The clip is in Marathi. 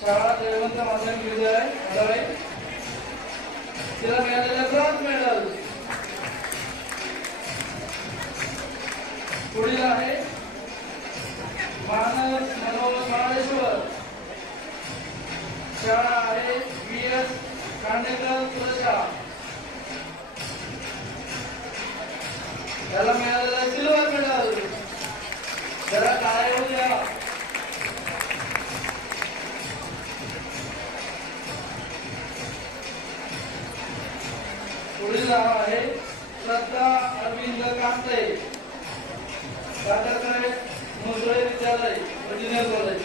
शाळा जयवंत माध्यमिक विद्यालय मदाळे तिला मिळालेला ब्रॉन्झ मेडल। पुढील आहे मानस मनोज महाडेश्वर, शाळा आहे VS खांडेकर पुरस्कार, त्याला मिळालेला सिल्वर मेडल। जरा टाळ्या होऊ द्या। पुढील नाव आहे श्रद्धा अरविंद कांते, दादासाहेब मुसळे विद्यालय, इंजिनियर कॉलेज।